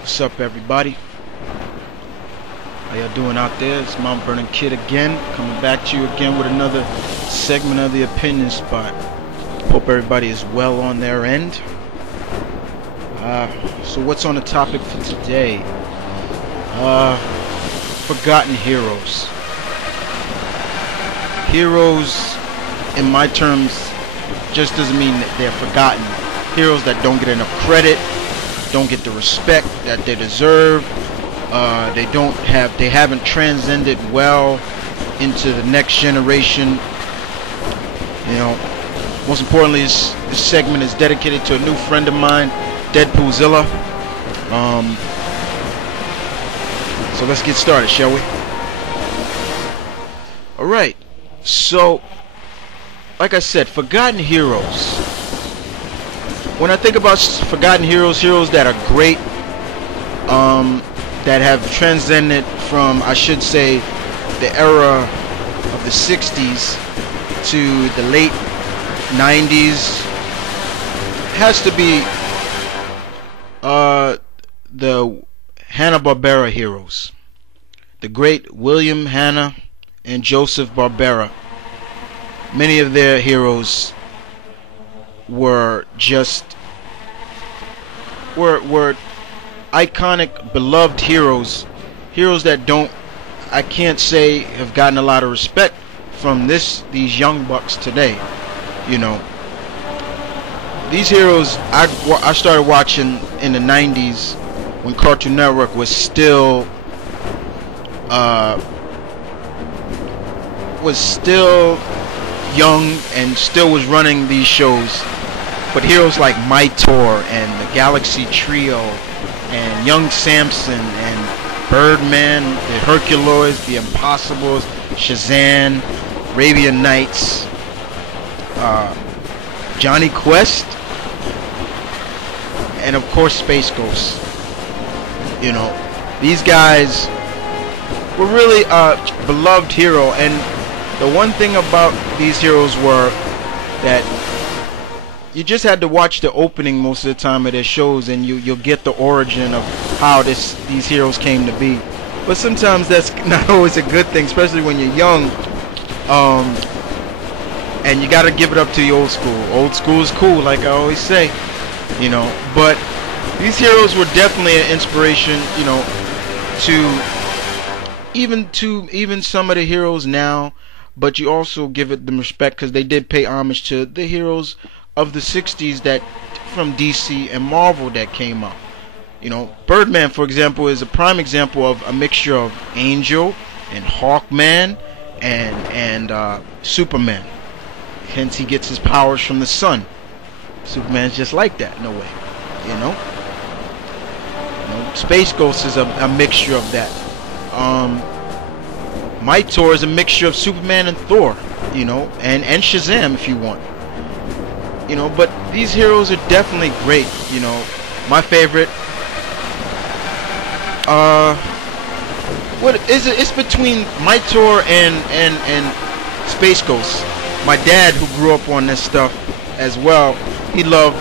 What's up, everybody? How y'all doing out there? It's Mount Vernon Kid again, coming back to you again with another segment of the Opinion Spot. Hope everybody is well on their end. So what's on the topic for today? Forgotten heroes. Heroes, in my terms, just doesn't mean that they're forgotten. Heroes that don't get enough credit, don't get the respect that they deserve. They haven't transcended well into the next generation. You know, most importantly, this segment is dedicated to a new friend of mine, Deadpoolzilla. So let's get started, shall we? Alright, so like I said, forgotten heroes. When I think about forgotten heroes, heroes that are great, that have transcended from, I should say, the era of the 60s to the late 90s, has to be the Hanna-Barbera heroes. The great William Hanna and Joseph Barbera. Many of their heroes were iconic, beloved heroes that I can't say have gotten a lot of respect from these young bucks today. You know, these heroes I started watching in the 90s when Cartoon Network was still young and still was running these shows. But heroes like Mightor and the Galaxy Trio and Young Samson and Birdman, the Herculoids, the Impossibles, Shazam, Arabian Nights, Johnny Quest, and of course Space Ghost. You know, these guys were really a beloved hero, and the one thing about these heroes were that you just had to watch the opening most of the time of their shows, and you'll get the origin of how these heroes came to be. But sometimes that's not always a good thing, especially when you're young. And you gotta give it up to the old school. Old school is cool, like I always say. You know, but these heroes were definitely an inspiration, you know, to even some of the heroes now. But you also give it the respect because they did pay homage to the heroes of the 60s that from DC and Marvel that came up. You know, Birdman, for example, is a prime example of a mixture of Angel and Hawkman and Superman. Hence, he gets his powers from the sun. Superman's just like that in a way, you know. Space Ghost is a mixture of that. Mightor is a mixture of Superman and Thor, you know, and Shazam if you want. You know, but these heroes are definitely great. You know, my favorite, what is it? It's between Mightor and Space Ghost. My dad, who grew up on this stuff as well, he loved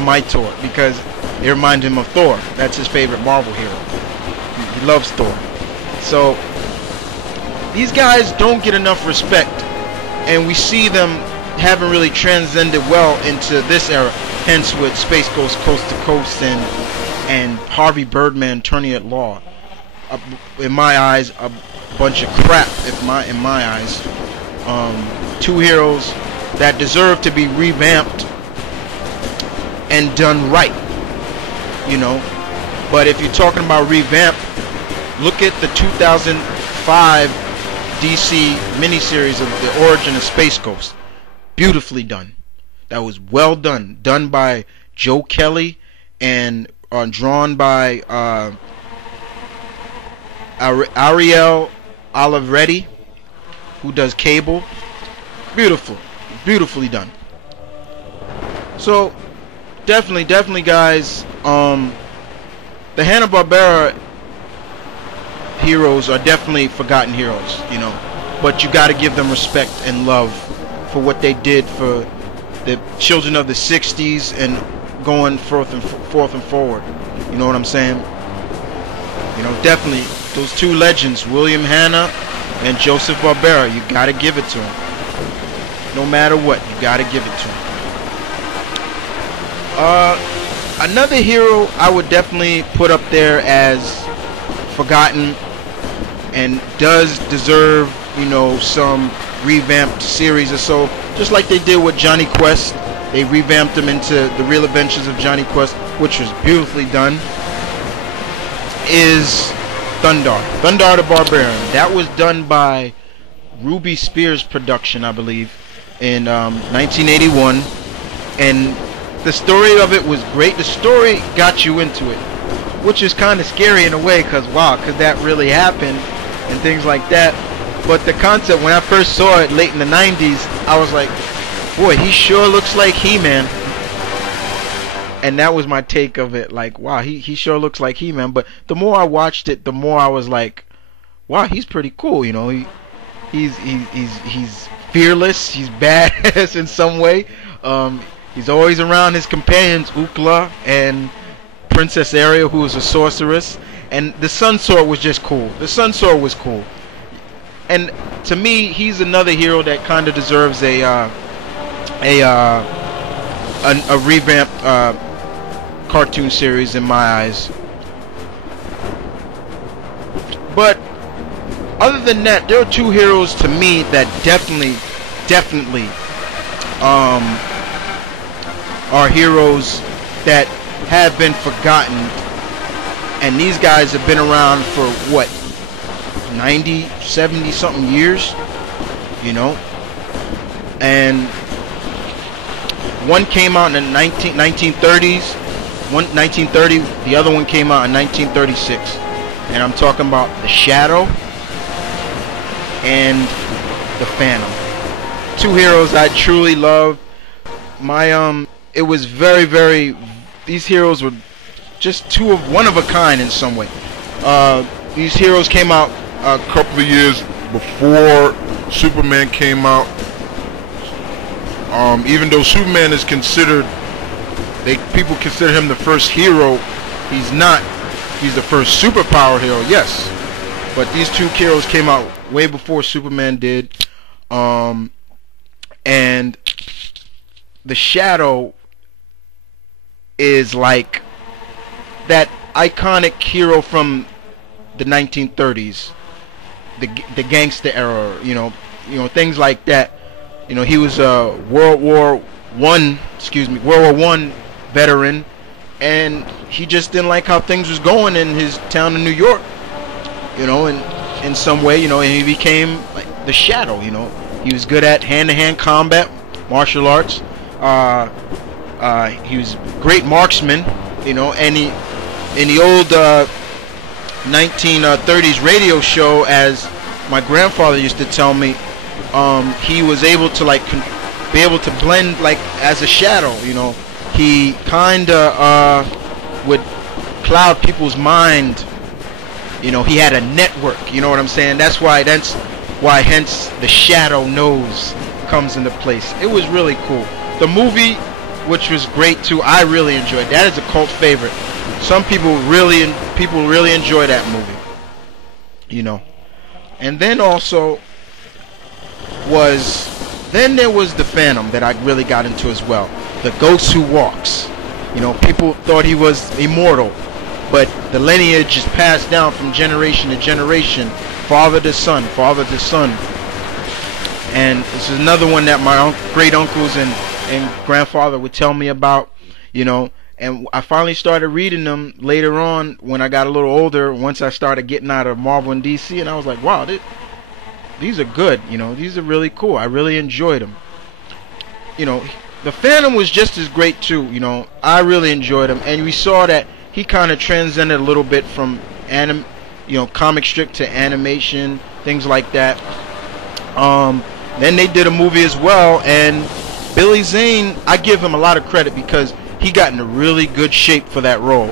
Mightor because it reminded him of Thor. That's his favorite Marvel hero. He loves Thor. So these guys don't get enough respect, and we see them haven't really transcended well into this era. Hence, with Space Ghost Coast to Coast and Harvey Birdman Attorney at Law, in my eyes, a bunch of crap. In my eyes, two heroes that deserve to be revamped and done right. You know, but if you're talking about revamp, look at the 2005 DC miniseries of the origin of Space Ghost. Beautifully done. That was well done. Done by Joe Kelly and drawn by Ariel Olivetti, who does Cable. Beautifully done. So definitely guys, the Hanna-Barbera heroes are definitely forgotten heroes, you know, but you got to give them respect and love for what they did for the children of the 60s and going forth and forward. You know what I'm saying? You know, definitely those two legends, William Hanna and Joseph Barbera, you got to give it to them. No matter what, you got to give it to them. Another hero I would definitely put up there as forgotten and does deserve, you know, some revamped series or so, just like they did with Johnny Quest. They revamped him into The Real Adventures of Johnny Quest, which was beautifully done, is Thundarr the Barbarian. That was done by Ruby Spears Production, I believe, in 1981, and the story of it was great. The story got you into it, which is kind of scary in a way, because wow, could that really happen and things like that. But the concept, when I first saw it late in the 90s, I was like, boy, he sure looks like He-Man. And that was my take of it, like, wow, he sure looks like He-Man. But the more I watched it, the more I was like, wow, he's pretty cool, you know. He's fearless, he's badass in some way. He's always around his companions, Ookla and Princess Ariel, who was a sorceress. And the Sun Sword was just cool. The Sun Sword was cool. And to me, he's another hero that kind of deserves a revamped cartoon series in my eyes. But other than that, there are two heroes to me that definitely are heroes that have been forgotten, and these guys have been around for what, 90, 70 something years, you know. And one came out in the 1930s, 1930, the other one came out in 1936, and I'm talking about the Shadow and the Phantom. Two heroes I truly love. It was very, these heroes were just one of a kind in some way. These heroes came out a couple of years before Superman came out. Even though Superman is considered, people consider him the first hero, he's not. He's the first superpower hero, yes. But these two heroes came out way before Superman did. And the Shadow is like that iconic hero from the 1930s, the gangster era, you know, things like that. You know, he was a World War I veteran, and he just didn't like how things was going in his town in New York, you know, and in some way, you know, and he became like the Shadow. You know, he was good at hand-to-hand combat, martial arts. He was a great marksman, you know, and he, in the old 1930s radio show, as my grandfather used to tell me, he was able to be able to blend like as a shadow, you know. He kinda would cloud people's mind, you know. He had a network, you know what I'm saying? That's why hence the Shadow nose comes into place. It was really cool. The movie, which was great too, I really enjoyed. That is a cult favorite. Some people really enjoy that movie, you know. And then also there was the Phantom that I really got into as well. The Ghost Who Walks. You know, people thought he was immortal, but the lineage is passed down from generation to generation, father to son, father to son. And this is another one that my great uncles and grandfather would tell me about, you know. And I finally started reading them later on when I got a little older, once I started getting out of Marvel and DC, and I was like, wow, these are good, you know, these are really cool. I really enjoyed them. You know, the Phantom was just as great too, you know. I really enjoyed him, and we saw that he kind of transcended a little bit from comic strip to animation, things like that. Then they did a movie as well, and Billy Zane, I give him a lot of credit because he got in a really good shape for that role.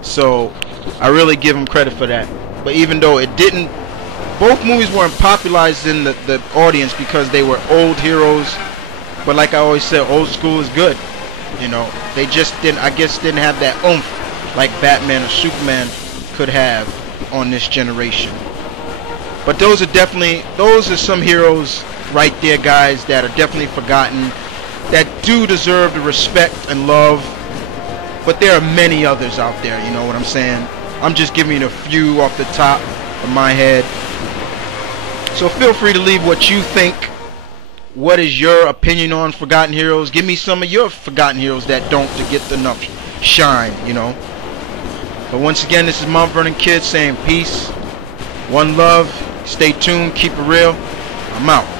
So I really give him credit for that. But even though it didn't, both movies weren't popularized in the audience because they were old heroes. But like I always said, old school is good. You know, they just didn't, I guess, didn't have that oomph like Batman or Superman could have on this generation. But those are some heroes right there, guys, that are definitely forgotten, that do deserve the respect and love. But there are many others out there, you know what I'm saying? I'm just giving you a few off the top of my head. So feel free to leave what you think. What is your opinion on forgotten heroes? Give me some of your forgotten heroes that don't to get enough shine, you know. But once again, this is Mount Vernon Kid saying peace, one love, stay tuned, keep it real. I'm out.